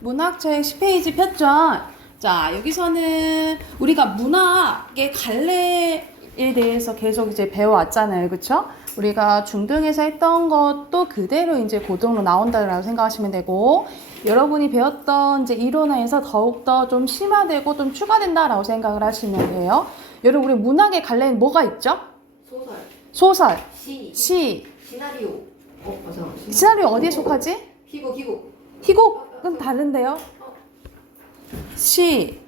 문학책 10페이지 폈죠? 자, 여기서는 우리가 문학의 갈래에 대해서 계속 이제 배워왔잖아요. 그쵸? 우리가 중등에서 했던 것도 그대로 이제 고등으로 나온다고 생각하시면 되고, 여러분이 배웠던 이제 이론에서 더욱더 좀 심화되고 좀 추가된다라고 생각을 하시면 돼요. 여러분, 우리 문학의 갈래는 뭐가 있죠? 소설, 소설, 시, 시나리오. 맞아. 시나리오 어디에 속하지? 희곡. 희곡은 다른데요? 시,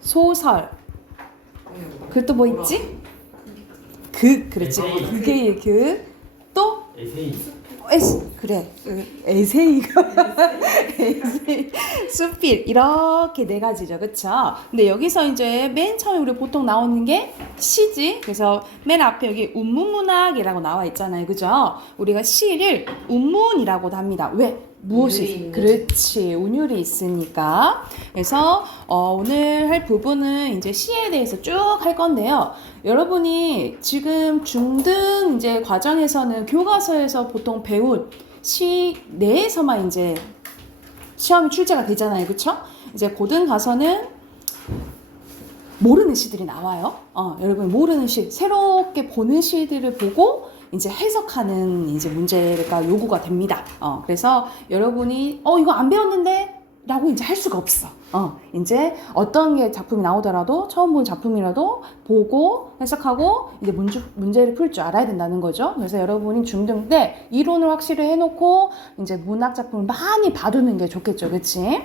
소설, 그리고 또 뭐 있지? 그렇지. 에세이. 그게 또 에세이. 그래. 에세이가 에세이, 수필 이렇게 네 가지죠, 그렇죠? 근데 여기서 이제 맨 처음에 우리 보통 나오는 게 시지. 그래서 맨 앞에 여기 운문문학이라고 나와 있잖아요, 그죠? 우리가 시를 운문이라고도 합니다. 왜? 무엇이? 그렇지, 운율이 있으니까. 그래서 오늘 할 부분은 이제 시에 대해서 쭉 할 건데요. 여러분이 지금 중등 이제 과정에서는 교과서에서 보통 배운 시 내에서만 이제 시험이 출제가 되잖아요, 그렇죠? 이제 고등 가서는 모르는 시들이 나와요. 여러분 모르는 시, 새롭게 보는 시들을 보고 이제 해석하는 이제 문제가 요구가 됩니다. 그래서 여러분이 이거 안 배웠는데 라고 이제 할 수가 없어. 이제 어떤 게 작품이 나오더라도 처음 본 작품이라도 보고 해석하고 이제 문제를 풀 줄 알아야 된다는 거죠. 그래서 여러분이 중등 때 이론을 확실히 해놓고 이제 문학 작품을 많이 봐두는 게 좋겠죠, 그렇지?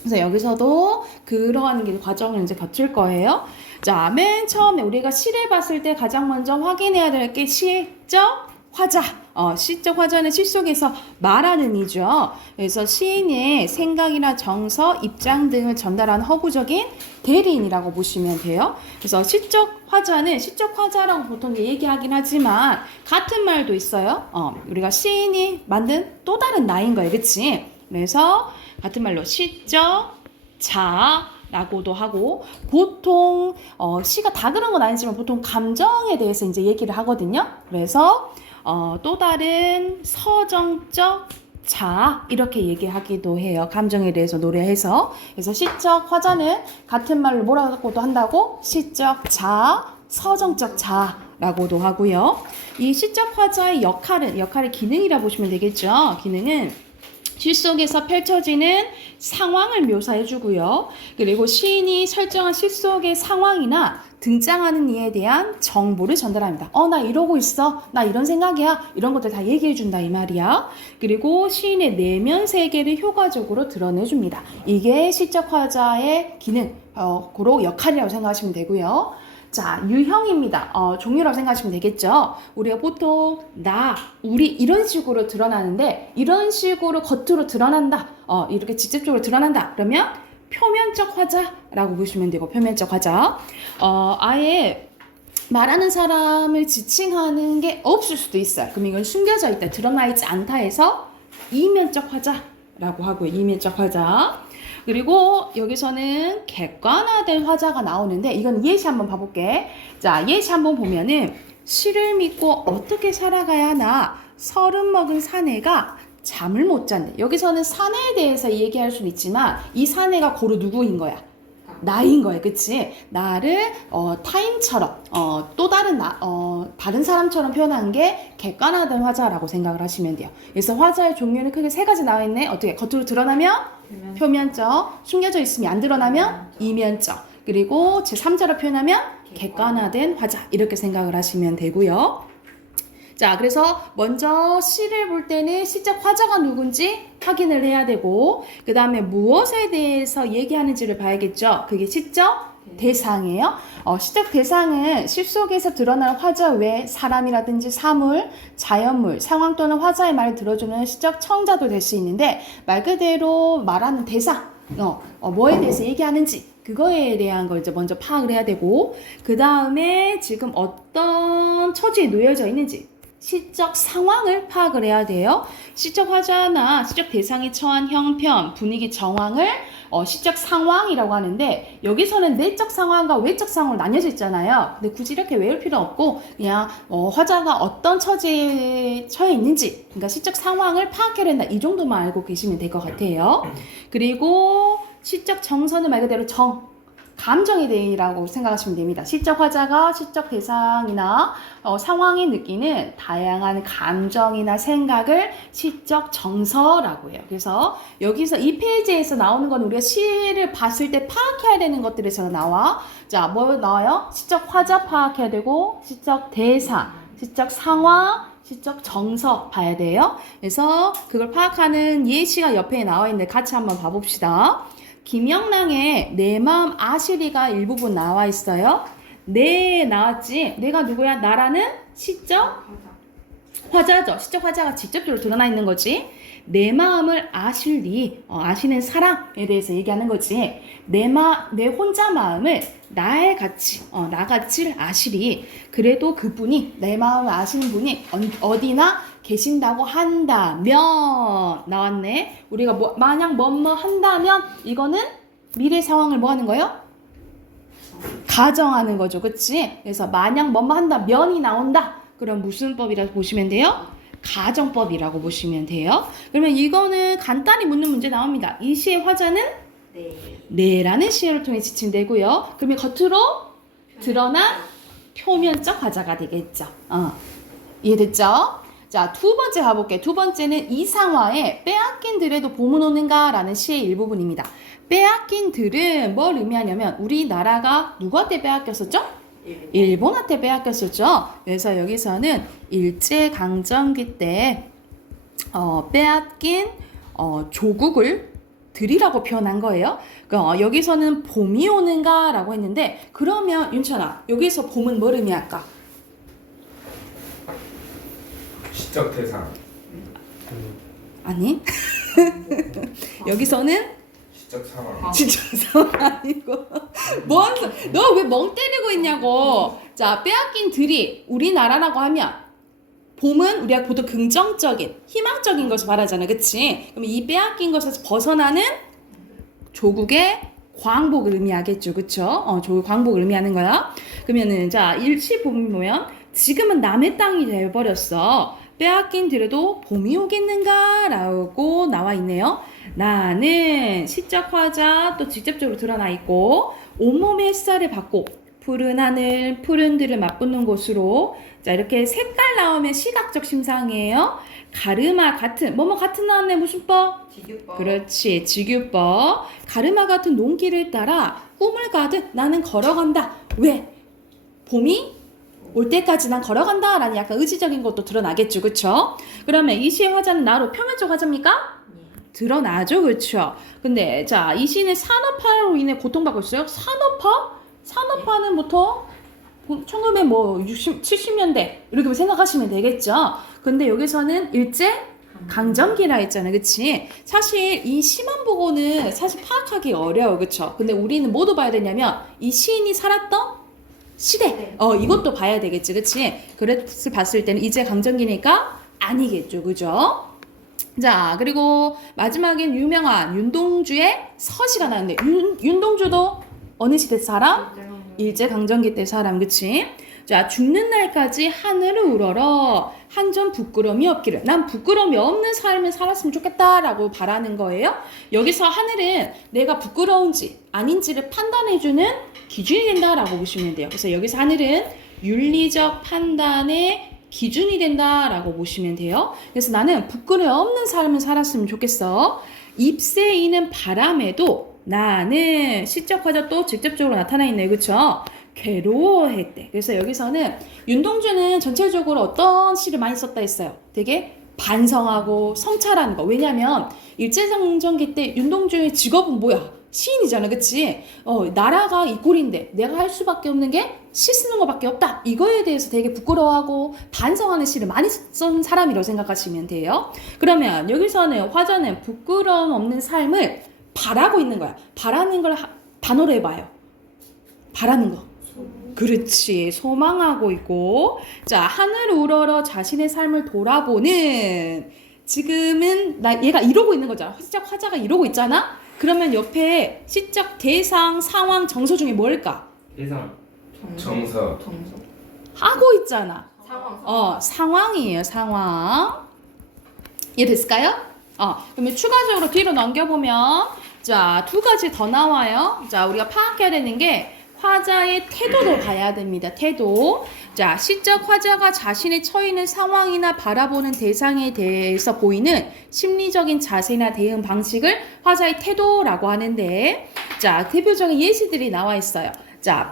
그래서 여기서도 그러한 게 과정을 이제 거칠 거예요. 자, 맨 처음에 우리가 시를 봤을 때 가장 먼저 확인해야 될 게 시적 화자. 시적 화자는 시 속에서 말하는 이죠. 그래서 시인의 생각이나 정서, 입장 등을 전달하는 허구적인 대리인이라고 보시면 돼요. 그래서 시적 화자라고 보통 얘기하긴 하지만 같은 말도 있어요. 우리가 시인이 만든 또 다른 나인 거예요, 그렇지? 그래서 같은 말로 시적 자라고도 하고, 보통 시가 다 그런 건 아니지만 보통 감정에 대해서 이제 얘기를 하거든요. 그래서 또 다른 서정적 자 이렇게 얘기하기도 해요. 감정에 대해서 노래해서. 그래서 시적 화자는 같은 말로 뭐라고도 한다고? 시적 자, 서정적 자라고도 하고요. 이 시적 화자의 역할의 기능이라 보시면 되겠죠. 기능은 시 속에서 펼쳐지는 상황을 묘사해 주고요. 그리고 시인이 설정한 시 속의 상황이나 등장하는 이에 대한 정보를 전달합니다. 나 이러고 있어. 나 이런 생각이야. 이런 것들 다 얘기해 준다 이 말이야. 그리고 시인의 내면 세계를 효과적으로 드러내 줍니다. 이게 시적 화자의 기능, 고로 역할이라고 생각하시면 되고요. 자, 유형입니다. 종류라고 생각하시면 되겠죠. 우리가 보통 나, 우리 이런 식으로 드러나는데 이런 식으로 겉으로 드러난다. 이렇게 직접적으로 드러난다. 그러면 표면적 화자라고 보시면 되고, 표면적 화자. 아예 말하는 사람을 지칭하는 게 없을 수도 있어요. 그럼 이건 숨겨져 있다, 드러나 있지 않다 해서 이면적 화자라고 하고요. 이면적 화자. 그리고 여기서는 객관화된 화자가 나오는데, 이건 예시 한번 봐볼게. 자, 예시 한번 보면은 시를 믿고 어떻게 살아가야 하나, 30 먹은 사내가 잠을 못 잔대. 여기서는 사내에 대해서 얘기할 수는 있지만 이 사내가 고로 누구인 거야? 나인 거야, 그치? 나를 타인처럼 또 다른 다른 사람처럼 표현한 게 객관화된 화자라고 생각을 하시면 돼요. 그래서 화자의 종류는 크게 세 가지 나와 있네. 어떻게? 겉으로 드러나면 표면적, 숨겨져 있으면 안 드러나면 이면적, 그리고 제3자로 표현하면 객관화된 화자, 이렇게 생각을 하시면 되고요. 자, 그래서 먼저 시를 볼 때는 시적 화자가 누군지 확인을 해야 되고, 그 다음에 무엇에 대해서 얘기하는지를 봐야겠죠. 그게 시적 대상이에요. 시적 대상은 시 속에서 드러나는 화자 외에 사람이라든지 사물, 자연물, 상황 또는 화자의 말을 들어주는 시적 청자도 될 수 있는데, 말 그대로 말하는 대상, 뭐에 대해서 얘기하는지 그거에 대한 걸 이제 먼저 파악을 해야 되고, 그 다음에 지금 어떤 처지에 놓여져 있는지, 시적 상황을 파악을 해야 돼요. 시적 화자나 시적 대상이 처한 형편, 분위기 정황을 시적 상황이라고 하는데 여기서는 내적 상황과 외적 상황으로 나뉘어져 있잖아요. 근데 굳이 이렇게 외울 필요 없고 그냥 화자가 어떤 처지에 처해 있는지 그러니까 시적 상황을 파악해야 된다. 이 정도만 알고 계시면 될 것 같아요. 그리고 시적 정서는 말 그대로 감정에 대해라고 생각하시면 됩니다. 시적 화자가 시적 대상이나 상황이 느끼는 다양한 감정이나 생각을 시적 정서라고 해요. 그래서 여기서 이 페이지에서 나오는 건 우리가 시를 봤을 때 파악해야 되는 것들에서 나와. 자, 뭐 나와요? 시적 화자 파악해야 되고 시적 대상, 시적 상황, 시적 정서 봐야 돼요. 그래서 그걸 파악하는 예시가 옆에 나와 있는데 같이 한번 봐봅시다. 김영랑의 내 마음 아시리가 일부분 나와 있어요. 네 나왔지. 내가 누구야? 나라는 시적 화자죠. 시적 화자가 직접적으로 드러나 있는 거지. 내 마음을 아실리, 아시는 사랑에 대해서 얘기하는 거지. 내 혼자 마음을 나같이 아시리. 그래도 그분이, 내 마음을 아시는 분이 어디나 계신다고 한다면, 나왔네. 우리가 만약 뭐뭐 한다면, 이거는 미래 상황을 뭐 하는 거예요? 가정하는 거죠. 그치? 그래서 만약 뭐뭐 한다면이 나온다. 그럼 무슨 법이라고 보시면 돼요? 가정법이라고 보시면 돼요. 그러면 이거는 간단히 묻는 문제 나옵니다. 이 시의 화자는 네라는 시를 통해 지칭되고요. 그러면 겉으로 드러난 표면적 화자가 되겠죠. 이해됐죠? 자, 두 번째 가볼게요. 두 번째는 이상화의 빼앗긴 들에도 봄은 오는가 라는 시의 일부분입니다. 빼앗긴 들은 뭘 의미하냐면 우리나라가 누구한테 빼앗겼었죠? 일본한테 빼앗겼었죠. 그래서 여기서는 일제강점기 때 빼앗긴 조국을 들이라고 표현한 거예요. 여기서는 봄이 오는가 라고 했는데 그러면 윤찬아 여기서 봄은 뭘 의미할까? 시적 대상. 아니 여기서는 시적 상황. 진짜 아니고 너 왜 멍 때리고 있냐고. 자, 빼앗긴 들이 우리나라라고 하면 봄은 우리가 보통 긍정적인 희망적인 것을 말하잖아. 그치? 그럼 이 빼앗긴 것에서 벗어나는 조국의 광복을 의미하겠죠. 그쵸? 조국 광복을 의미하는 거야. 그러면은 자, 일시 보면 지금은 남의 땅이 돼버렸어. 빼앗긴 들에도 봄이 오겠는가? 라고 나와 있네요. 나는 시적 화자 또 직접적으로 드러나 있고 온몸의 햇살을 받고 푸른 하늘, 푸른 들을 맞붙는 곳으로 자 이렇게 색깔 나오면 시각적 심상이에요. 가르마 같은 뭐뭐 같은 나왔네. 무슨 법? 지규법. 그렇지. 지규법. 가르마 같은 농길을 따라 꿈을 가듯 나는 걸어간다. 왜? 봄이 올 때까지 난 걸어간다 라는 약간 의지적인 것도 드러나겠죠. 그쵸? 그러면 이 시의 화자는 나로 표면적 화자입니까? 드러나죠. 그쵸? 근데 자, 이 시는 산업화로 인해 고통받고 있어요. 산업화는 보통 1960, 70년대 이렇게 생각하시면 되겠죠. 근데 여기서는 일제 강점기라 했잖아요. 그치? 사실 이 시만 보고는 사실 파악하기 어려워. 그쵸? 근데 우리는 뭐도 봐야 되냐면 이 시인이 살았던 시대. 이것도 봐야 되겠지. 그치? 그랬을 봤을 때는 이제 강점기니까 아니겠죠. 그죠? 자, 그리고 마지막엔 유명한 윤동주의 서시가 나왔는데 윤동주도 어느 시대 사람? 일제강점기 때 사람. 그치? 자, 죽는 날까지 하늘을 우러러 한 점 부끄러움이 없기를. 난 부끄러움이 없는 삶을 살았으면 좋겠다라고 바라는 거예요. 여기서 하늘은 내가 부끄러운지 아닌지를 판단해주는 기준이 된다라고 보시면 돼요. 그래서 여기서 하늘은 윤리적 판단의 기준이 된다라고 보시면 돼요. 그래서 나는 부끄러움 없는 삶을 살았으면 좋겠어. 잎새 이는 바람에도 나는 시적 화자 또 직접적으로 나타나 있네요. 그쵸? 괴로워했대. 그래서 여기서는 윤동주는 전체적으로 어떤 시를 많이 썼다 했어요. 되게 반성하고 성찰하는 거. 왜냐면 일제강점기 때 윤동주의 직업은 뭐야? 시인이잖아. 그치? 나라가 이 꼴인데 내가 할 수밖에 없는 게 시 쓰는 거밖에 없다. 이거에 대해서 되게 부끄러워하고 반성하는 시를 많이 쓴 사람이라고 생각하시면 돼요. 그러면 여기서는 화자는 부끄러움 없는 삶을 바라고 있는 거야. 바라는 걸 단어로 해봐요. 바라는 거. 그렇지. 소망하고 있고. 자, 하늘 우러러 자신의 삶을 돌아보는. 지금은 얘가 이러고 있는 거잖아. 시적 화자가 이러고 있잖아. 그러면 옆에 시적 대상, 상황, 정서 중에 뭘까? 예상. 정서. 하고 있잖아. 상황. 상황이에요. 상황. 이해됐을까요? 그러면 추가적으로 뒤로 넘겨보면 자, 두 가지 더 나와요. 자, 우리가 파악해야 되는 게 화자의 태도도 봐야 됩니다. 태도. 자, 시적 화자가 자신의 처해 있는 상황이나 바라보는 대상에 대해서 보이는 심리적인 자세나 대응 방식을 화자의 태도라고 하는데, 자, 대표적인 예시들이 나와 있어요. 자,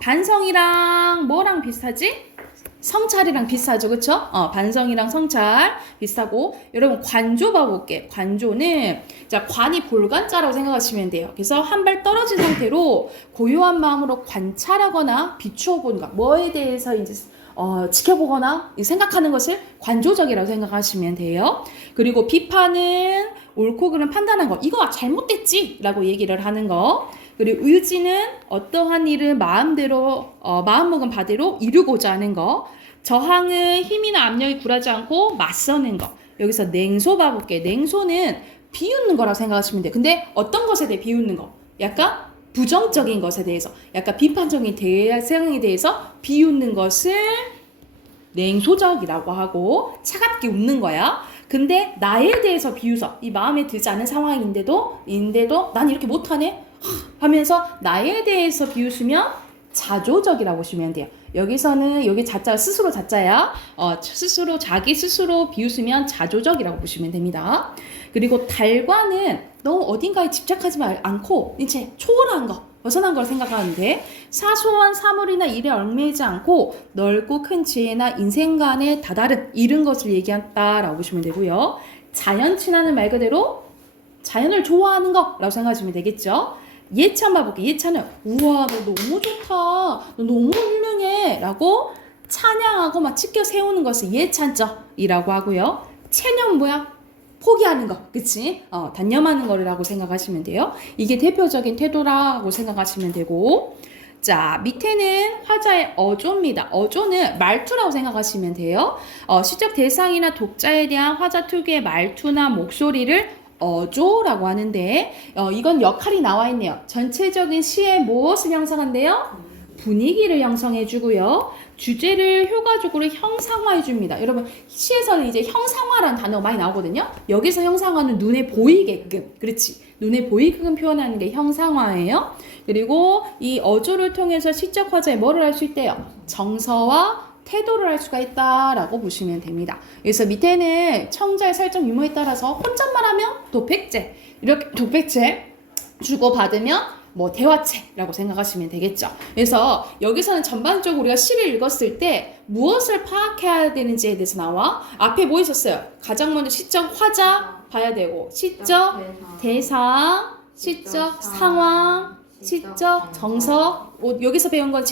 반성이랑 뭐랑 비슷하지? 성찰이랑 비슷하죠, 그쵸? 반성이랑 성찰 비슷하고, 여러분 관조 봐볼게. 관조는 자, 관이 볼관자라고 생각하시면 돼요. 그래서 한 발 떨어진 상태로 고요한 마음으로 관찰하거나 비추어 보는 것, 뭐에 대해서 이제 지켜보거나 생각하는 것을 관조적이라고 생각하시면 돼요. 그리고 비판은 옳고 그름 판단한 거, 이거 잘못됐지 라고 얘기를 하는 거. 그리고 의지는 어떠한 일을 마음대로 마음먹은 바대로 이루고자 하는 거. 저항은 힘이나 압력이 굴하지 않고 맞서는 거. 여기서 냉소 봐볼게. 냉소는 비웃는 거라고 생각하시면 돼요. 근데 어떤 것에 대해 비웃는 거? 약간 부정적인 것에 대해서, 약간 비판적인 대상에 대해서 비웃는 것을 냉소적이라고 하고, 차갑게 웃는 거야. 근데 나에 대해서 비웃어. 이 마음에 들지 않은 상황인데도 난 이렇게 못하네? 하면서 나에 대해서 비웃으면 자조적이라고 보시면 돼요. 여기서는 여기 자자 스스로 자자야. 스스로 자기 스스로 비웃으면 자조적이라고 보시면 됩니다. 그리고 달관은 너무 어딘가에 집착하지 않고 이제 초월한 거, 벗어난 걸 생각하는데, 사소한 사물이나 일에 얽매이지 않고 넓고 큰 지혜나 인생관에 다다른 이른 것을 얘기한다라고 보시면 되고요. 자연 친화는 말 그대로 자연을 좋아하는 거라고 생각하시면 되겠죠. 예찬 봐볼게. 예찬은 우와 너 너무 좋다, 너 너무 훌륭해 라고 찬양하고 막 치켜 세우는 것을 예찬적이라고 하고요. 체념은 뭐야? 포기하는 거, 그치? 단념하는 거라고 생각하시면 돼요. 이게 대표적인 태도라고 생각하시면 되고, 자, 밑에는 화자의 어조입니다. 어조는 말투라고 생각하시면 돼요. 시적 대상이나 독자에 대한 화자 특유의 말투나 목소리를 어조라고 하는데, 이건 역할이 나와 있네요. 전체적인 시의 무엇을 형성한대요? 분위기를 형성해 주고요. 주제를 효과적으로 형상화해 줍니다. 여러분, 시에서는 이제 형상화라는 단어가 많이 나오거든요. 여기서 형상화는 눈에 보이게끔, 그렇지? 눈에 보이게끔 표현하는 게 형상화예요. 그리고 이 어조를 통해서 시적 화자에 뭐를 할 수 있대요? 정서와 태도를 할 수가 있다라고 보시면 됩니다. 그래서 밑에는 청자의 설정 유무에 따라서 혼잣말하면 도백제, 이렇게 도백제 주고받으면 뭐 대화체라고 생각하시면 되겠죠. 그래서 여기서는 전반적으로 우리가 시를 읽었을 때 무엇을 파악해야 되는지에 대해서 나와. 앞에 뭐 있었어요? 가장 먼저 시적 화자 봐야 되고, 시적 대상, 시적 상황, 시적 정서, 여기서 배운 건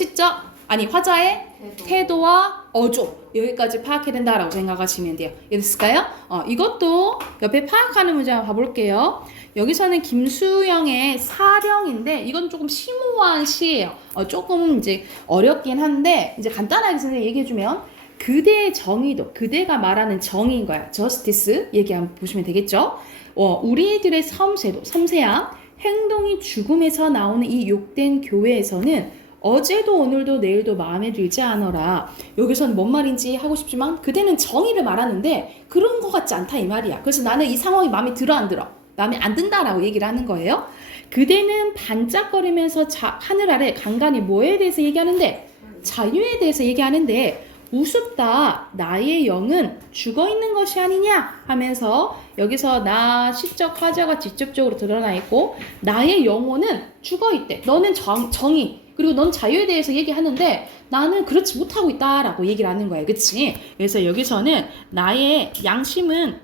화자의 태도와 어조, 여기까지 파악해야 된다라고 생각하시면 돼요. 이해됐을까요? 이것도 옆에 파악하는 문제 한번 봐볼게요. 여기서는 김수영의 사령인데, 이건 조금 심오한 시예요. 조금 이제 어렵긴 한데, 이제 간단하게 선생님이 얘기해주면, 그대의 정의도, 그대가 말하는 정의인 거야. 저스티스 얘기 한번 보시면 되겠죠? 우리들의 섬세함, 행동이 죽음에서 나오는 이 욕된 교회에서는 어제도 오늘도 내일도 마음에 들지 않아라. 여기서는 뭔 말인지 하고 싶지만 그대는 정의를 말하는데 그런 것 같지 않다 이 말이야. 그래서 나는 이 상황이 마음에 들어 안 들어? 마음에 안 든다라고 얘기를 하는 거예요. 그대는 반짝거리면서 하늘 아래 간간히 뭐에 대해서 얘기하는데? 자유에 대해서 얘기하는데, 우습다 나의 영은 죽어있는 것이 아니냐 하면서 여기서 나 시적 화자가 직접적으로 드러나 있고, 나의 영혼은 죽어있대. 너는 정의 그리고 넌 자유에 대해서 얘기하는데 나는 그렇지 못하고 있다라고 얘기를 하는 거예요. 그치? 그래서 여기서는 나의 양심은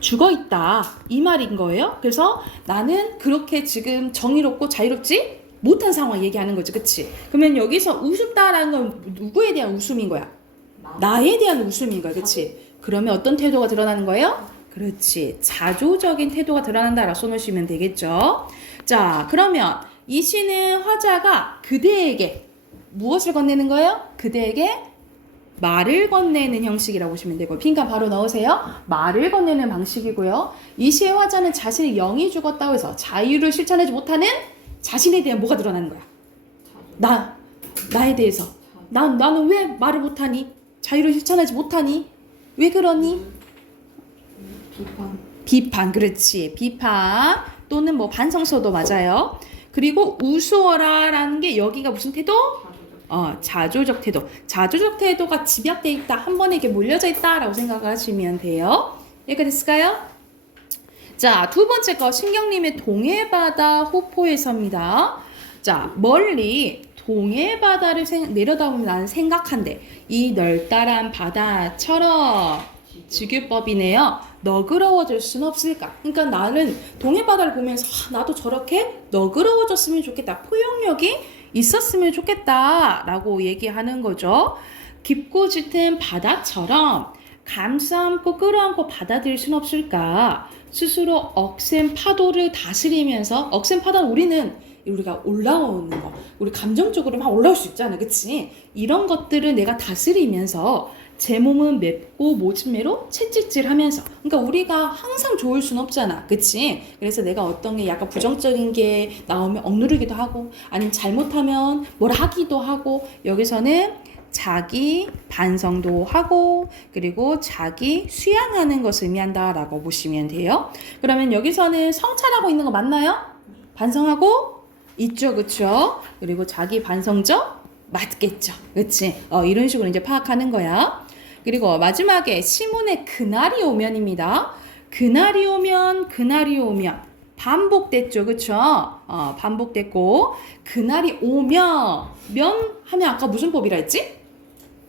죽어있다 이 말인 거예요. 그래서 나는 그렇게 지금 정의롭고 자유롭지 못한 상황 얘기하는 거지. 그치? 그러면 여기서 우습다라는 건 누구에 대한 웃음인 거야? 나에 대한 웃음인 거야. 그치? 그러면 어떤 태도가 드러나는 거예요? 그렇지. 자조적인 태도가 드러난다라고 써놓으시면 되겠죠. 자, 그러면 이 시는 화자가 그대에게 무엇을 건네는 거예요? 그대에게 말을 건네는 형식이라고 보시면 되고, 빈칸 바로 넣으세요. 말을 건네는 방식이고요. 이 시의 화자는 자신의 영이 죽었다고 해서 자유를 실천하지 못하는 자신에 대한 뭐가 드러나는 거야? 나에 대해서. 나는 왜 말을 못하니? 자유를 실천하지 못하니? 왜 그러니? 비판, 그렇지. 비판 또는 뭐 반성서도 맞아요. 그리고 우스워라라는 게 여기가 무슨 태도? 자조적 태도. 자조적 태도가 집약돼 있다. 한 번에 이렇게 몰려져 있다라고 생각하시면 돼요. 여기까지 됐을까요? 자, 두 번째 거 신경림의 동해바다 호포에서입니다. 자, 멀리 동해바다를 내려다보면 나는 생각한대. 이 널따란 바다처럼 지규법이네요. 너그러워질 순 없을까? 그러니까 나는 동해바다를 보면서 나도 저렇게 너그러워졌으면 좋겠다. 포용력이 있었으면 좋겠다 라고 얘기하는 거죠. 깊고 짙은 바다처럼 감싸안고 끌어안고 받아들일 순 없을까? 스스로 억센 파도를 다스리면서, 억센 파도는 우리가 올라오는 거, 우리 감정적으로 막 올라올 수 있잖아, 그치? 이런 것들을 내가 다스리면서 제 몸은 맵고 모진매로 채찍질하면서, 그러니까 우리가 항상 좋을 순 없잖아, 그치? 그래서 내가 어떤 게 약간 부정적인 게 나오면 억누르기도 하고, 아니면 잘못하면 뭘 하기도 하고, 여기서는 자기 반성도 하고, 그리고 자기 수양하는 것을 의미한다라고 보시면 돼요. 그러면 여기서는 성찰하고 있는 거 맞나요? 반성하고 있죠, 그쵸? 그리고 자기 반성적 맞겠죠, 그치? 이런 식으로 이제 파악하는 거야. 그리고 마지막에 시문의 그날이 오면입니다. 그날이 오면 반복됐죠, 그쵸? 반복됐고, 그날이 오면 하면 아까 무슨 법이라 했지?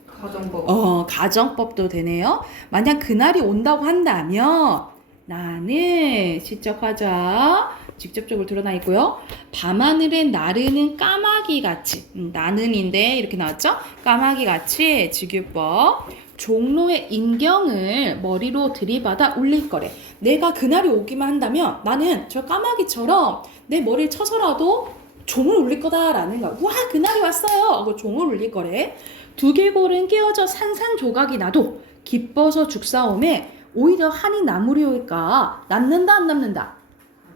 가정법. 가정법도 되네요. 만약 그날이 온다고 한다면 나는 시적 화자 직접적으로 드러나 있고요. 밤하늘에 나르는 까마귀 같이, 나는인데 이렇게 나왔죠? 까마귀 같이 직유법. 종로의 인경을 머리로 들이받아 울릴 거래. 내가 그날이 오기만 한다면 나는 저 까마귀처럼 내 머리를 쳐서라도 종을 울릴 거다라는 거야. 와, 그날이 왔어요 하고 종을 울릴 거래. 두개골은 깨어져 산산조각이 나도 기뻐서 죽사옴에 오히려 한이 남으려일까? 남는다 안 남는다?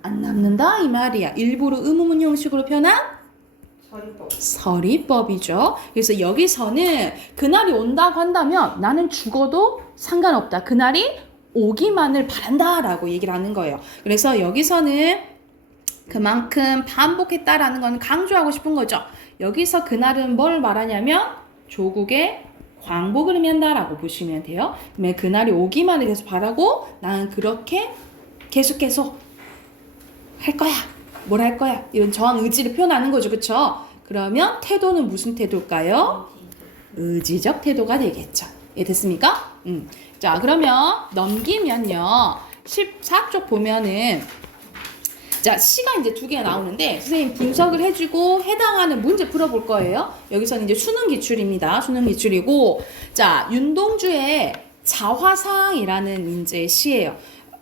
안 남는다 이 말이야. 일부러 의문문 형식으로 표현한 서리법이죠. 그래서 여기서는 그날이 온다고 한다면 나는 죽어도 상관없다. 그날이 오기만을 바란다라고 얘기를 하는 거예요. 그래서 여기서는 그만큼 반복했다라는 건 강조하고 싶은 거죠. 여기서 그날은 뭘 말하냐면 조국의 광복을 의미한다라고 보시면 돼요. 그러면 그날이 오기만을 계속 바라고 나는 그렇게 계속 할 거야. 뭘 할 거야. 이런 저항 의지를 표현하는 거죠. 그쵸? 그러면 태도는 무슨 태도일까요? 의지적 태도가 되겠죠. 예, 됐습니까? 자, 그러면 넘기면요. 14쪽 보면은 자, 시가 이제 두 개가 나오는데 선생님 분석을 해주고 해당하는 문제 풀어볼 거예요. 여기서는 이제 수능 기출입니다. 수능 기출이고, 자, 윤동주의 자화상이라는 이제 시예요.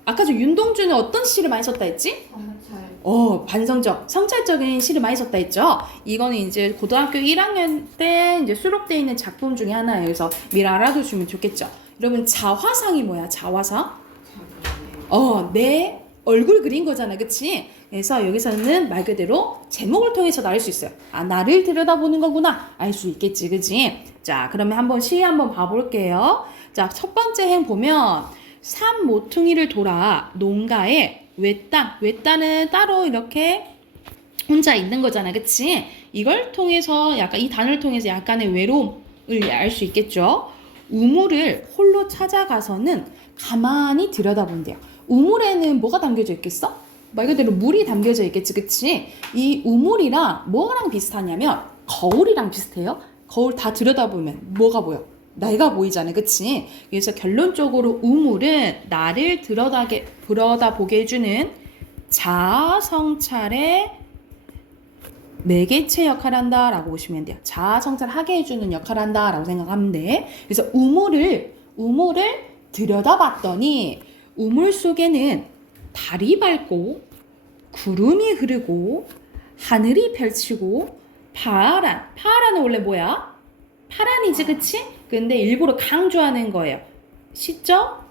아까 저 윤동주는 어떤 시를 많이 썼다 했지? 반성적, 성찰적인 시를 많이 썼다 했죠. 이거는 이제 고등학교 1학년 때 이제 수록되어 있는 작품 중에 하나예요. 그래서 미리 알아두시면 좋겠죠. 여러분, 자화상이 뭐야? 자화상? 내 얼굴 그린 거잖아, 그치? 그래서 여기서는 말 그대로 제목을 통해서 알 수 있어요. 아, 나를 들여다보는 거구나. 알 수 있겠지, 그치? 자, 그러면 한번 시 한번 봐볼게요. 자, 첫 번째 행 보면 산 모퉁이를 돌아 농가에 외딴은 따로 이렇게 혼자 있는 거잖아, 그치? 이걸 통해서 약간 이 단어를 통해서 약간의 외로움을 알 수 있겠죠. 우물을 홀로 찾아가서는 가만히 들여다본대요. 우물에는 뭐가 담겨져 있겠어? 말 그대로 물이 담겨져 있겠지, 그치? 이 우물이랑 뭐랑 비슷하냐면 거울이랑 비슷해요. 거울 다 들여다보면 뭐가 보여? 내가 보이잖아, 그치? 그래서 결론적으로 우물은 나를 들여다보게 해주는 자아성찰의 매개체 역할을 한다라고 보시면 돼요. 자아성찰하게 해주는 역할을 한다라고 생각하면 돼. 그래서 우물을 들여다봤더니 우물 속에는 달이 밝고 구름이 흐르고 하늘이 펼치고 파란은 원래 뭐야? 파란이지, 그치? 근데 일부러 강조하는 거예요. 시적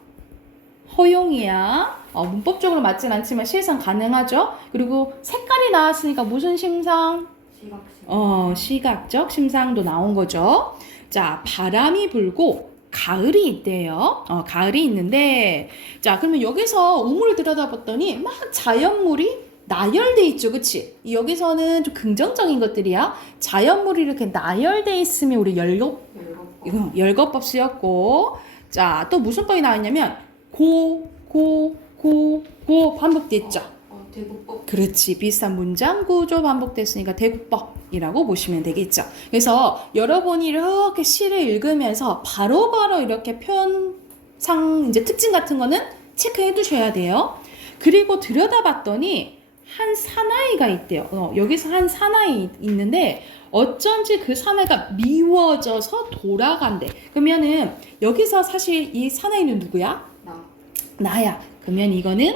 허용이야. 문법적으로 맞진 않지만 실상 가능하죠. 그리고 색깔이 나왔으니까 무슨 심상? 시각적 심상도 나온 거죠. 자, 바람이 불고 가을이 있대요. 가을이 있는데, 자, 그러면 여기서 우물을 들여다봤더니 막 자연물이 나열돼 있죠, 그치? 여기서는 좀 긍정적인 것들이야. 자연물이 이렇게 나열돼 있으면 우리 열거법 쓰였고, 자, 또 무슨 법이 나왔냐면 고 반복됐죠. 대구법. 그렇지. 비슷한 문장 구조 반복됐으니까 대구법이라고 보시면 되겠죠. 그래서 여러분이 이렇게 시를 읽으면서 바로바로 이렇게 표현상 이제 특징 같은 거는 체크해 두셔야 돼요. 그리고 들여다봤더니 한 사나이가 있대요. 여기서 한 사나이 있는데 어쩐지 그 사나이가 미워져서 돌아간대. 그러면은 여기서 사실 이 사나이는 누구야? 나야. 그러면 이거는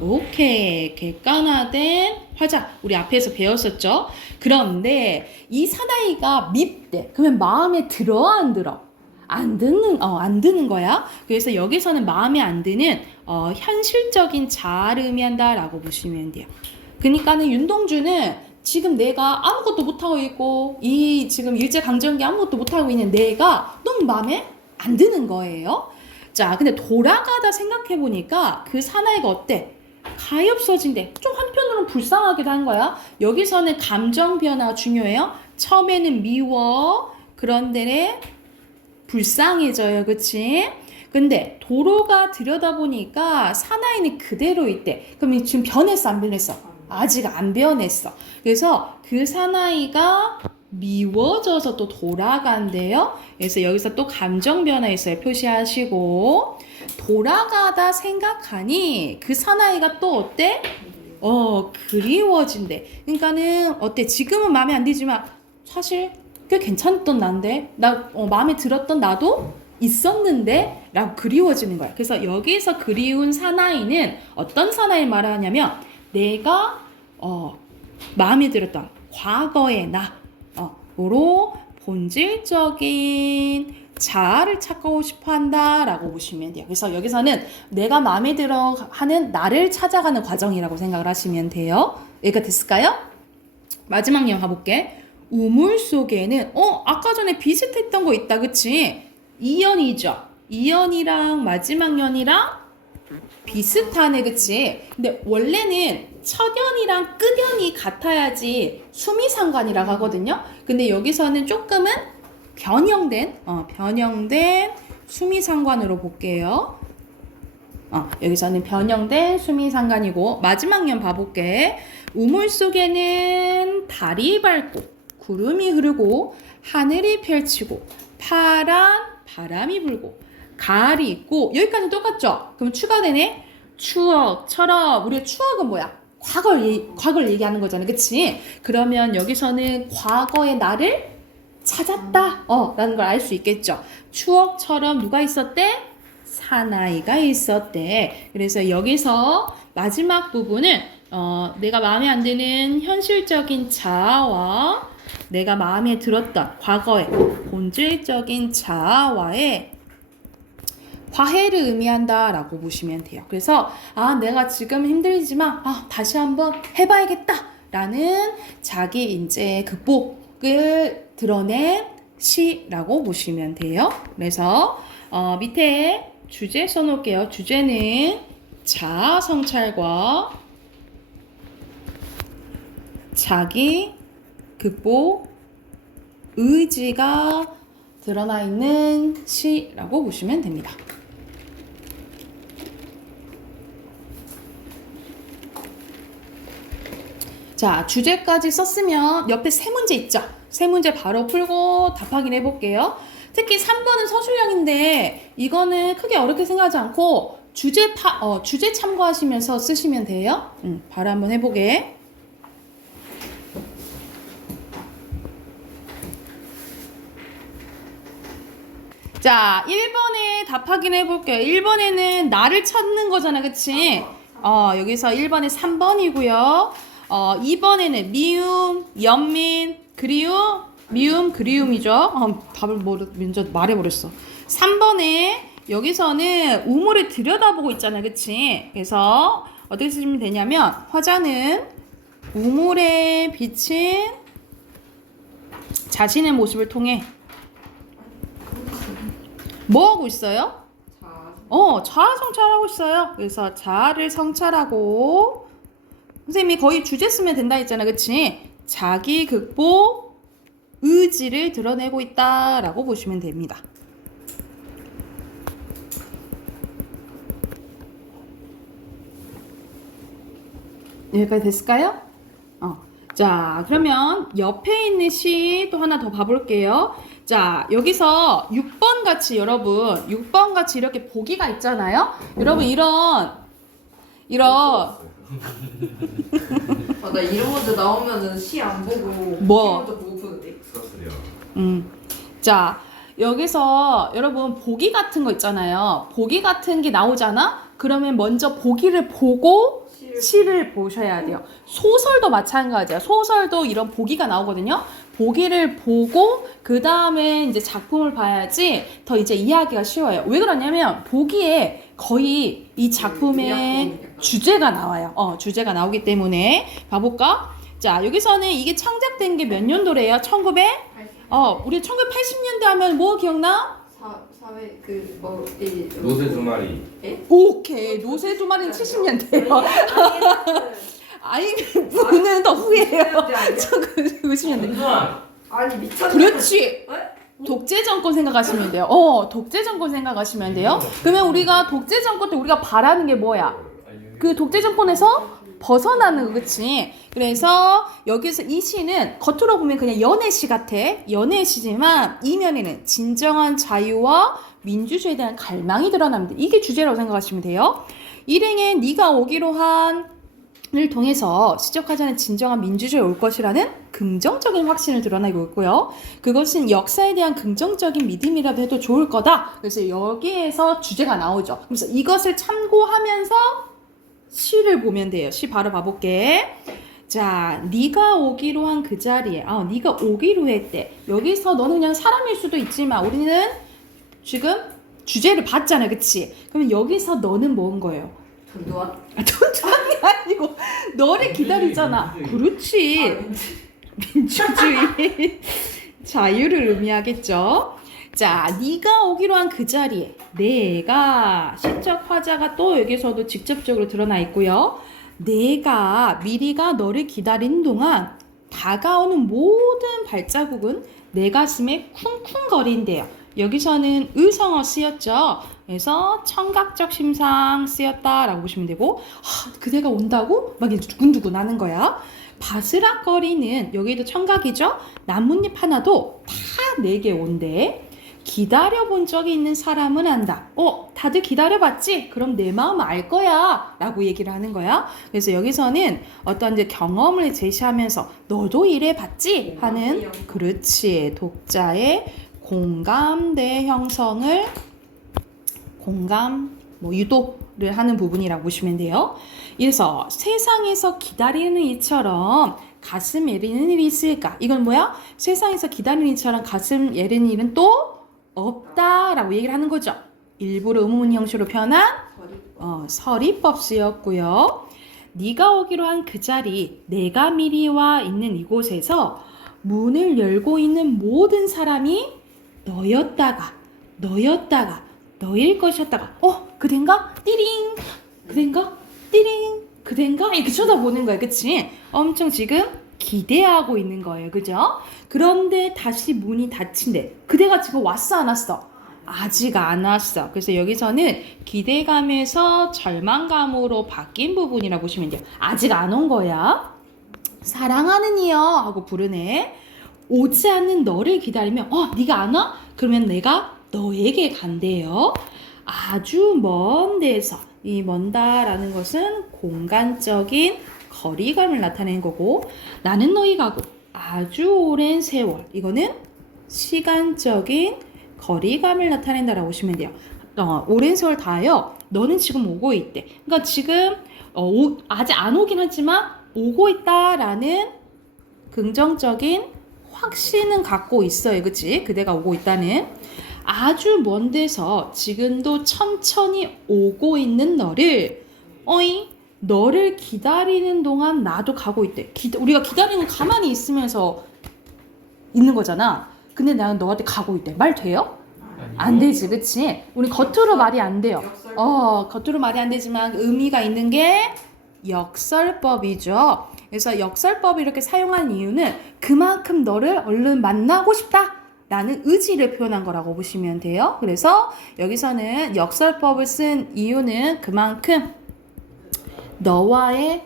오케이. 객관화된 화자. 우리 앞에서 배웠었죠. 그런데 이 사나이가 밉대. 그러면 마음에 들어 안 들어? 안 드는 거야. 그래서 여기서는 마음에 안 드는 현실적인 자아를 의미한다라고 보시면 돼요. 그러니까는 윤동주는 지금 내가 아무것도 못하고 있고 이 지금 일제강점기 아무것도 못하고 있는 내가 너무 마음에 안 드는 거예요. 자, 근데 돌아가다 생각해보니까 그 사나이가 어때? 가엾어진대. 좀 한편으로는 불쌍하기도 한 거야. 여기서는 감정 변화 중요해요. 처음에는 미워. 그런데 불쌍해져요. 그치? 근데 도로가 들여다보니까 사나이는 그대로 있대. 그럼 지금 변했어? 안 변했어? 아직 안 변했어. 그래서 그 사나이가 미워져서 또 돌아간대요. 그래서 여기서 또 감정 변화 있어요. 표시하시고. 돌아가다 생각하니 그 사나이가 또 어때? 그리워진대. 그러니까는 어때? 지금은 마음에 안 들지만 사실 꽤 괜찮았던 난데 마음에 들었던 나도 있었는데 라고 그리워지는 거야. 그래서 여기서 그리운 사나이는 어떤 사나이를 말하냐면 내가 마음에 들었던 과거의 나로 본질적인 자아를 찾고 싶어 한다 라고 보시면 돼요. 그래서 여기서는 내가 마음에 들어 하는 나를 찾아가는 과정이라고 생각을 하시면 돼요. 여기가 됐을까요? 마지막 연 가볼게. 우물 속에는 아까 전에 비슷했던 거 있다, 그치? 2연이죠. 2연이랑 마지막 연이랑 비슷하네, 그치? 근데 원래는 첫연이랑 끝연이 같아야지 수미상관이라고 하거든요. 근데 여기서는 조금은 변형된 수미상관으로 볼게요. 여기서는 변형된 수미상관이고 마지막 연 봐볼게. 우물 속에는 달이 밝고 구름이 흐르고 하늘이 펼치고 파란 바람이 불고 가을이 있고 여기까지 똑같죠? 그럼 추가되네. 추억처럼 우리의 추억은 뭐야? 과거를 얘기하는 거잖아, 그치? 그러면 여기서는 과거의 나를 찾았다 라는 걸 알 수 있겠죠. 추억처럼 누가 있었대? 사나이가 있었대. 그래서 여기서 마지막 부분은 내가 마음에 안 드는 현실적인 자아와 내가 마음에 들었던 과거의 본질적인 자아와의 화해를 의미한다 라고 보시면 돼요. 그래서 내가 지금 힘들지만 다시 한번 해봐야겠다 라는 자기 이제 극복을 드러낸 시라고 보시면 돼요. 그래서 밑에 주제 써놓을게요. 주제는 자아 성찰과 자기 극복 의지가 드러나 있는 시라고 보시면 됩니다. 자, 주제까지 썼으면 옆에 세 문제 있죠? 세 문제 바로 풀고 답 확인해 볼게요. 특히 3번은 서술형인데 이거는 크게 어렵게 생각하지 않고 주제 참고하시면서 쓰시면 돼요. 바로 한번 해보게. 자, 1번에 답 확인해 볼게요. 1번에는 나를 찾는 거잖아, 그치? 여기서 1번에 3번이고요. 2번에는 미움, 연민, 그리움, 미움, 그리움이죠. 답을 먼저 말해버렸어. 3번에 여기서는 우물을 들여다보고 있잖아, 그치? 그래서 어떻게 쓰시면 되냐면 화자는 우물에 비친 자신의 모습을 통해 뭐 하고 있어요? 자아 성찰하고 있어요. 그래서 자아를 성찰하고 선생님이 거의 주제 쓰면 된다 했잖아, 그치? 자기 극복 의지를 드러내고 있다라고 보시면 됩니다. 여기까지 됐을까요? 자, 그러면 옆에 있는 시 또 하나 더 봐볼게요. 자, 여기서 6번 같이 여러분, 6번 같이 이렇게 보기가 있잖아요. 여러분 이런 나 이런 문제 나오면은 시 안 보고 뭐? 시 먼저 보고 푸는데. 서술이요. 자, 여기서 여러분 보기 같은 거 있잖아요. 보기 같은 게 나오잖아? 그러면 먼저 보기를 보고 시를 보셔야 돼요. 소설도 마찬가지야. 소설도 이런 보기가 나오거든요. 보기를 보고 그 다음에 이제 작품을 봐야지 더 이제 이해하기가 쉬워요. 왜 그러냐면 보기에 거의 이 작품의 주제가 나와요. 주제가 나오기 때문에 봐볼까? 자, 여기서는 이게 창작된 게 몇 년도래요? 1900? 우리 1980년대 하면 뭐 기억나? 사회 노새 두 마리. 오케이. 노새 두 마리는 70년대요. 아니, 분은 더 후예요. 1990년대. 아니 미쳤네. 그렇지. 독재 정권 생각하시면 돼요. 독재 정권 생각하시면 돼요. 그러면 우리가 독재 정권 때 우리가 바라는 게 뭐야? 그 독재 정권에서 벗어나는 거, 그치? 그래서 여기서 이 시는 겉으로 보면 그냥 연애시 같아. 연애시지만 이면에는 진정한 자유와 민주주의에 대한 갈망이 드러납니다. 이게 주제라고 생각하시면 돼요. 일행에 네가 오기로 한을 통해서 시적하지 않은 진정한 민주주의가 올 것이라는 긍정적인 확신을 드러내고 있고요. 그것은 역사에 대한 긍정적인 믿음이라도 해도 좋을 거다. 그래서 여기에서 주제가 나오죠. 그래서 이것을 참고하면서 시를 보면 돼요. 시 바로 봐볼게. 자, 네가 오기로 한 그 자리에, 네가 오기로 했대. 여기서 너는 그냥 사람일 수도 있지만 우리는 지금 주제를 봤잖아, 그치? 그러면 여기서 너는 뭔 거예요? 전두환? 전두환이 아니고 너를 기다리잖아. 그렇지. 민주주의 자유를 의미하겠죠. 자, 네가 오기로 한 그 자리에 내가 시적 화자가 또 여기서도 직접적으로 드러나 있고요. 내가 미리가 너를 기다리는 동안 다가오는 모든 발자국은 내 가슴에 쿵쿵거린대요. 여기서는 의성어 쓰였죠. 그래서 청각적 심상 쓰였다라고 보시면 되고, 그대가 온다고? 막 이제 두근두근 하는 거야. 바스락거리는 여기도 청각이죠. 나뭇잎 하나도 다 내게 온대. 기다려본 적이 있는 사람은 안다. 다들 기다려봤지? 그럼 내 마음 알 거야. 라고 얘기를 하는 거야. 그래서 여기서는 어떤 이제 경험을 제시하면서 너도 이래봤지? 하는, 그렇지. 독자의 공감대 형성을, 유도를 하는 부분이라고 보시면 돼요. 그래서 세상에서 기다리는 이처럼 가슴 예리는 일이 있을까? 이건 뭐야? 세상에서 기다리는 이처럼 가슴 예리는 일은 또 없다라고 얘기를 하는 거죠. 일부러 의문 형식으로 표현한 서리법 쓰였고요. 네가 오기로 한 그 자리, 내가 미리 와 있는 이곳에서 문을 열고 있는 모든 사람이 너였다가 너일 것이었다가 그댄가? 띠링 그댄가? 띠링 그댄가? 이렇게 쳐다보는 거야, 그치? 엄청 지금 기대하고 있는 거예요, 그죠? 그런데 다시 문이 닫힌대. 그대가 지금 왔어, 안 왔어? 아직 안 왔어. 그래서 여기서는 기대감에서 절망감으로 바뀐 부분이라고 보시면 돼요. 아직 안 온 거야. 사랑하는 이여 하고 부르네. 오지 않는 너를 기다리면 네가 안 와? 그러면 내가 너에게 간대요. 아주 먼 데서, 이 먼다라는 것은 공간적인 거리감을 나타내는 거고, 나는 너희 가고 아주 오랜 세월, 이거는 시간적인 거리감을 나타낸다라고 보시면 돼요. 오랜 세월 다요. 너는 지금 오고 있대. 그러니까 지금 아직 안 오긴 하지만 오고 있다라는 긍정적인 확신은 갖고 있어요. 그치? 그대가 오고 있다는. 아주 먼 데서 지금도 천천히 오고 있는 너를 어이? 너를 기다리는 동안 나도 가고 있대. 우리가 기다리는 건 가만히 있으면서 있는 거잖아. 근데 나는 너한테 가고 있대. 말 돼요? 안 되지, 그치? 우리 겉으로 말이 안 돼요. 겉으로 말이 안 되지만 의미가 있는 게 역설법이죠. 그래서 역설법을 이렇게 사용한 이유는 그만큼 너를 얼른 만나고 싶다 라는 의지를 표현한 거라고 보시면 돼요. 그래서 여기서는 역설법을 쓴 이유는 그만큼 너와의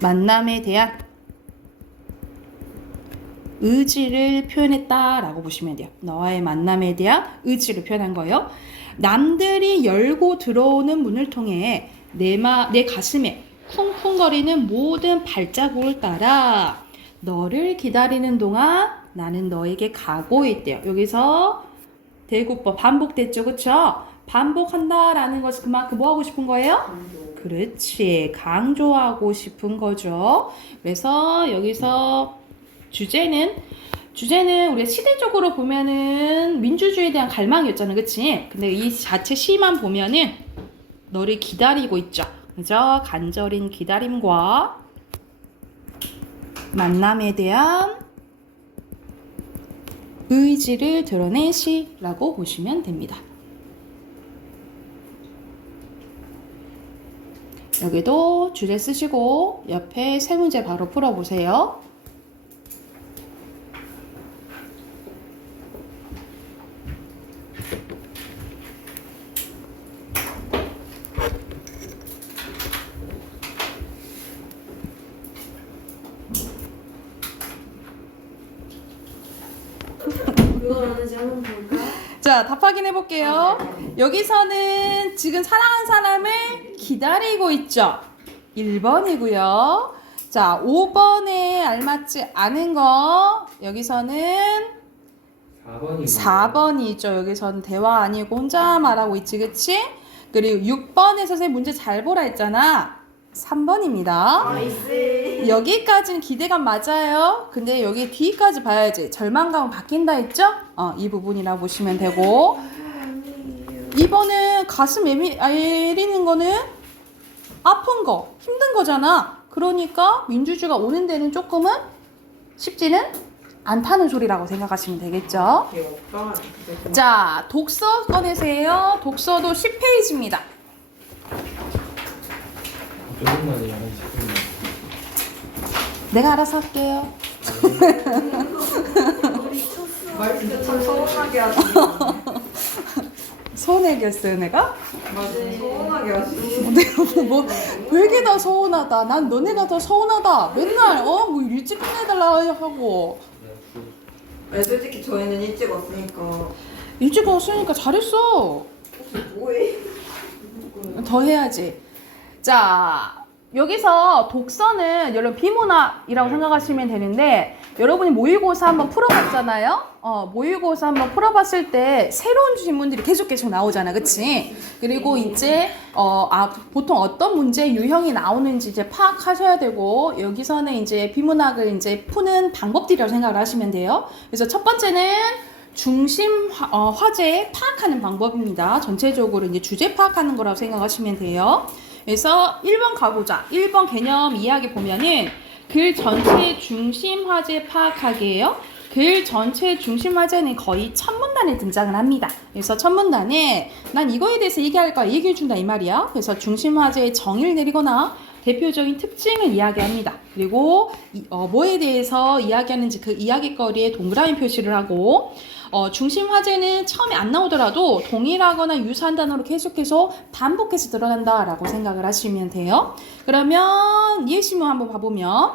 만남에 대한 의지를 표현했다라고 보시면 돼요. 너와의 만남에 대한 의지를 표현한 거예요. 남들이 열고 들어오는 문을 통해 내 가슴에 쿵쿵거리는 모든 발자국을 따라 너를 기다리는 동안 나는 너에게 가고 있대요. 여기서 대구법 반복됐죠, 그쵸? 반복한다라는 것은 그만큼 뭐 하고 싶은 거예요? 그렇지, 강조하고 싶은 거죠. 그래서 여기서 주제는 우리가 시대적으로 보면은 민주주의에 대한 갈망이었잖아, 그치? 근데 이 자체 시만 보면은 너를 기다리고 있죠. 그죠? 간절인 기다림과 만남에 대한 의지를 드러낸 시라고 보시면 됩니다. 여기도 주제 쓰시고 옆에 세 문제 바로 풀어보세요. 그걸 하는지 한번 볼까? 자, 답 확인해 볼게요. 여기서는 지금 사랑한 사람을 기다리고 있죠. 1번이고요. 자, 5번에 알맞지 않은 거 여기서는 4번이죠. 여기서는 대화 아니고 혼자 말하고 있지, 그치? 그리고 6번에 선생님 문제 잘 보라 했잖아. 3번입니다. 여기까지는 기대감 맞아요. 근데 여기 뒤까지 봐야지. 절망감은 바뀐다 했죠? 이 부분이라고 보시면 되고. 2번은 가슴 애리는 거는 아픈 거, 힘든 거잖아. 그러니까 민주주의가 오는 데는 조금은 쉽지는 않다는 소리라고 생각하시면 되겠죠? 자, 독서 꺼내세요. 독서도 10페이지입니다. 내가 알아서 할게요. 말투 참 서운하게 하지. 서운하게 했어요, 내가? 맞아, 서운하게 하지. 내가 뭐 되게 다 서운하다. 난 너네가 더 서운하다. 맨날 뭐 일찍 끝내달라 하고. 아니, 솔직히 저희는 일찍 왔으니까. 일찍 왔으니까 잘했어. 뭐해? 더 해야지. 자, 여기서 독서는 여러분 비문학이라고 생각하시면 되는데 여러분이 모의고사 한번 풀어봤잖아요. 모의고사 한번 풀어봤을 때 새로운 질문들이 계속 나오잖아, 그치? 그리고 이제 보통 어떤 문제 유형이 나오는지 이제 파악하셔야 되고 여기서는 이제 비문학을 이제 푸는 방법들이라고 생각을 하시면 돼요. 그래서 첫 번째는 중심 화제 파악하는 방법입니다. 전체적으로 이제 주제 파악하는 거라고 생각하시면 돼요. 그래서 1번 가보자. 1번 개념 이야기 보면은 글 전체 중심 화제 파악하기예요. 글 전체 중심 화제는 거의 첫 문단에 등장을 합니다. 그래서 첫 문단에 난 이거에 대해서 얘기할 거야. 얘기해 준다 이 말이야. 그래서 중심 화제의 정의를 내리거나 대표적인 특징을 이야기합니다. 그리고 뭐에 대해서 이야기하는지 그 이야기거리에 동그라미 표시를 하고 중심 화제는 처음에 안 나오더라도 동일하거나 유사한 단어로 계속해서 반복해서 들어간다라고 생각을 하시면 돼요. 그러면 예시문 한번 봐보면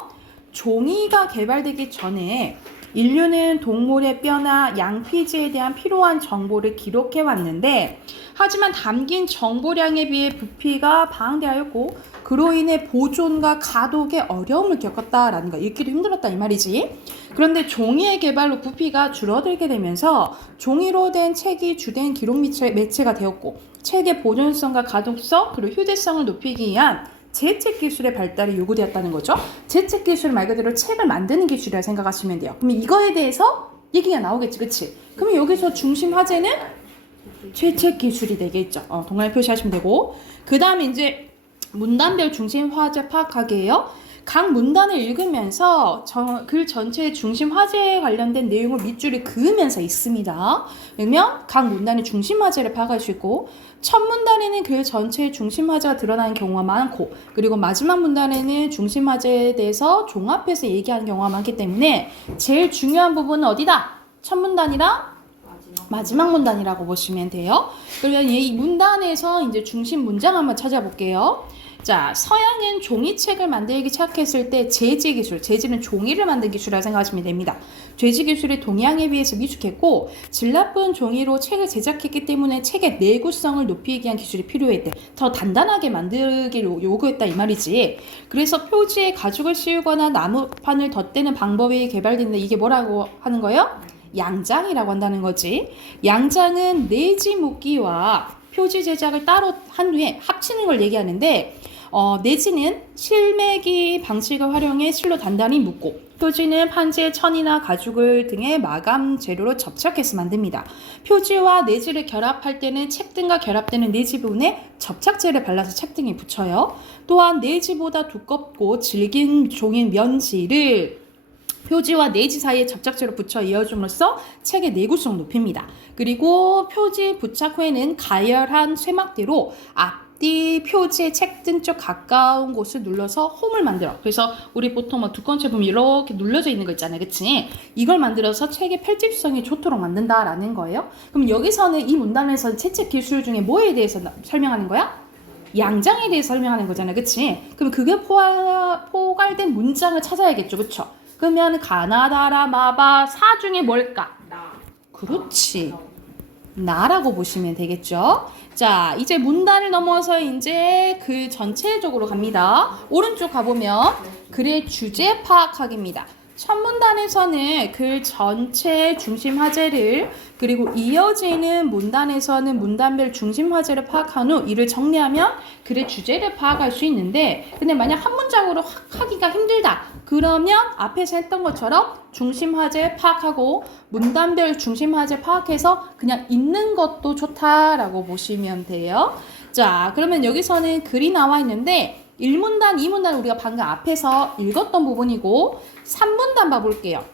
종이가 개발되기 전에 인류는 동물의 뼈나 양피지에 대한 필요한 정보를 기록해 왔는데 하지만 담긴 정보량에 비해 부피가 방대하였고 그로 인해 보존과 가독에 어려움을 겪었다라는 거, 읽기도 힘들었다 이 말이지. 그런데 종이의 개발로 부피가 줄어들게 되면서 종이로 된 책이 주된 기록 매체가 되었고 책의 보존성과 가독성 그리고 휴대성을 높이기 위한 재책 기술의 발달이 요구되었다는 거죠. 재책 기술 말 그대로 책을 만드는 기술이라 생각하시면 돼요. 그럼 이거에 대해서 얘기가 나오겠지, 그치? 그럼 여기서 중심 화제는 재책 기술이 되겠죠. 동그라미 표시하시면 되고, 그 다음에 이제 문단별 중심 화제 파악하기예요. 각 문단을 읽으면서 글 전체의 중심 화제에 관련된 내용을 밑줄을 그으면서 읽습니다. 그러면 각 문단의 중심 화제를 파악할 수 있고, 첫 문단에는 글 전체의 중심 화제가 드러나는 경우가 많고, 그리고 마지막 문단에는 중심 화제에 대해서 종합해서 얘기하는 경우가 많기 때문에 제일 중요한 부분은 어디다? 첫 문단이랑 마지막 문단이라고 보시면 돼요. 그러면 이 문단에서 이제 중심 문장 한번 찾아볼게요. 자, 서양은 종이책을 만들기 시작했을 때 제지 기술, 제지는 종이를 만든 기술이라고 생각하시면 됩니다. 제지 기술이 동양에 비해서 미숙했고 질 나쁜 종이로 책을 제작했기 때문에 책의 내구성을 높이기 위한 기술이 필요했대. 더 단단하게 만들기를 요구했다 이 말이지. 그래서 표지에 가죽을 씌우거나 나무판을 덧대는 방법이 개발됐는데 이게 뭐라고 하는 거예요? 양장이라고 한다는 거지. 양장은 내지 묶기와 표지 제작을 따로 한 후에 합치는 걸 얘기하는데 내지는 실매기 방식을 활용해 실로 단단히 묶고 표지는 판재, 천이나 가죽을 등의 마감 재료로 접착해서 만듭니다. 표지와 내지를 결합할 때는 책등과 결합되는 내지 부분에 접착제를 발라서 책등에 붙여요. 또한 내지보다 두껍고 질긴 종인 면지를 표지와 내지 사이에 접착제로 붙여 이어줌으로써 책의 내구성을 높입니다. 그리고 표지 부착 후에는 가열한 쇠막대로 앞뒤 표지의 책등 쪽 가까운 곳을 눌러서 홈을 만들어. 그래서 우리 보통 뭐 두꺼운 책 보면 이렇게 눌러져 있는 거 있잖아요. 그치? 이걸 만들어서 책의 펼집성이 좋도록 만든다라는 거예요. 그럼 여기서는 이 문단에서 채책 기술 중에 뭐에 대해서 설명하는 거야? 양장에 대해서 설명하는 거잖아요. 그치? 그럼 그게 포괄된 문장을 찾아야겠죠. 그쵸? 그러면 가나다라 마바 사 중에 뭘까? 나. 그렇지. 나라고 보시면 되겠죠. 자, 이제 문단을 넘어서 이제 글 전체적으로 갑니다. 오른쪽 가보면 글의 주제 파악하기입니다. 첫 문단에서는 글 전체의 중심 화제를 그리고 이어지는 문단에서는 문단별 중심 화제를 파악한 후 이를 정리하면 글의 주제를 파악할 수 있는데 근데 만약 한 문장으로 확 하기가 힘들다. 그러면 앞에서 했던 것처럼 중심 화제 파악하고 문단별 중심 화제 파악해서 그냥 읽는 것도 좋다라고 보시면 돼요. 자, 그러면 여기서는 글이 나와 있는데 1문단, 2문단 우리가 방금 앞에서 읽었던 부분이고 3문단 봐볼게요.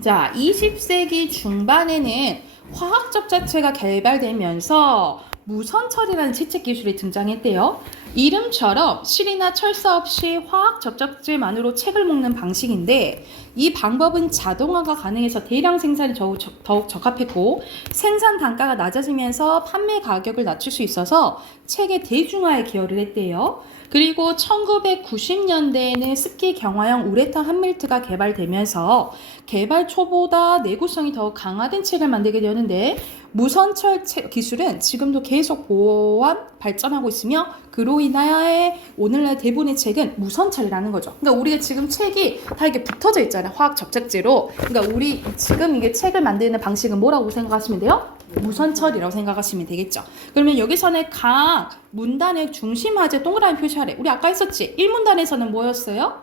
자, 20세기 중반에는 화학 접착제가 개발되면서 무선철이라는 채책 기술이 등장했대요. 이름처럼 실이나 철사 없이 화학 접착제만으로 책을 묶는 방식인데 이 방법은 자동화가 가능해서 대량 생산이 더욱 적합했고 생산 단가가 낮아지면서 판매 가격을 낮출 수 있어서 책의 대중화에 기여를 했대요. 그리고 1990년대에는 습기 경화형 우레탄 한밀트가 개발되면서 개발 초보다 내구성이 더욱 강화된 책을 만들게 되었는데 무선철 기술은 지금도 계속 보완 발전하고 있으며 그로 인하여 오늘날 대부분의 책은 무선철이라는 거죠. 그러니까 우리가 지금 책이 다 이렇게 붙어져 있잖아요. 화학 접착제로. 그러니까 우리 지금 이게 책을 만드는 방식은 뭐라고 생각하시면 돼요? 무선철이라고 생각하시면 되겠죠. 그러면 여기서는 각 문단의 중심 화제 동그라미 표시하래. 우리 아까 했었지? 1문단에서는 뭐였어요?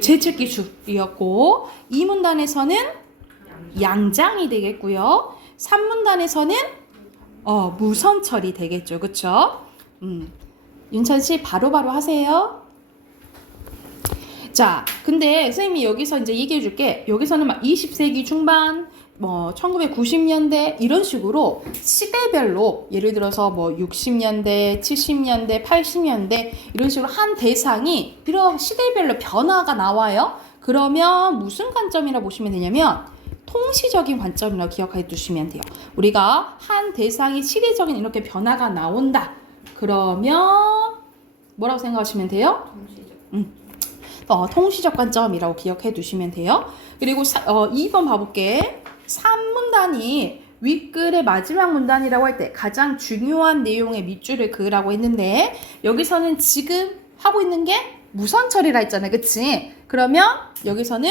재책 기술이었고 2문단에서는 양장이 되겠고요. 3문단에서는 무선철이 되겠죠. 그쵸? 윤찬씨 바로바로 하세요. 자, 근데 선생님이 여기서 이제 얘기해 줄게. 여기서는 막 20세기 중반, 1990년대 이런 식으로 시대별로 예를 들어서 60년대, 70년대, 80년대 이런 식으로 한 대상이 비록 시대별로 변화가 나와요. 그러면 무슨 관점이라 보시면 되냐면 통시적인 관점이라고 기억해 두시면 돼요. 우리가 한 대상이 시대적인 이렇게 변화가 나온다. 그러면 뭐라고 생각하시면 돼요? 통시적 관점이라고 기억해 두시면 돼요. 그리고 2번 봐볼게. 3문단이 윗글의 마지막 문단이라고 할 때 가장 중요한 내용의 밑줄을 그으라고 했는데 여기서는 지금 하고 있는 게 무선철이라 했잖아요. 그치? 그러면 여기서는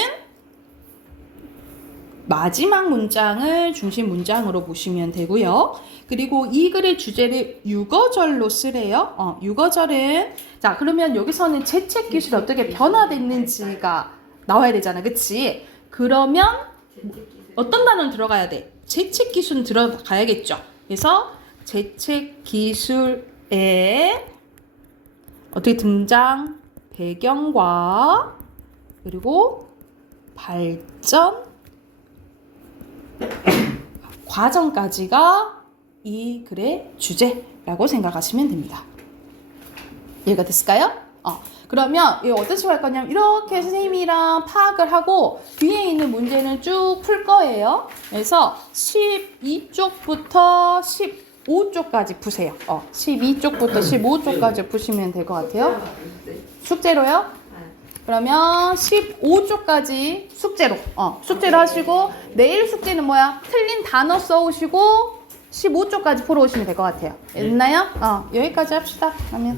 마지막 문장을 중심 문장으로 보시면 되고요. 그리고 이 글의 주제를 유거절로 쓰래요. 유거절은 자 그러면 여기서는 재책 기술이 어떻게 변화됐는지가 나와야 되잖아, 그치? 그러면 어떤 단어는 들어가야 돼? 재책 기술은 들어가야겠죠. 그래서 재책 기술에 어떻게 등장, 배경과 그리고 발전 과정까지가 이 글의 주제라고 생각하시면 됩니다. 이해가 됐을까요? 그러면 이거 어떤 식으로 할 거냐면 이렇게 선생님이랑 파악을 하고 뒤에 있는 문제는 쭉 풀 거예요. 그래서 12쪽부터 15쪽까지 푸세요. 12쪽부터 15쪽까지 푸시면 될 것 같아요. 숙제로요? 그러면 15쪽까지 숙제로 하시고 내일 숙제는 뭐야? 틀린 단어 써오시고 15쪽까지 풀어 오시면 될 것 같아요. 됐나요? 여기까지 합시다. 그러면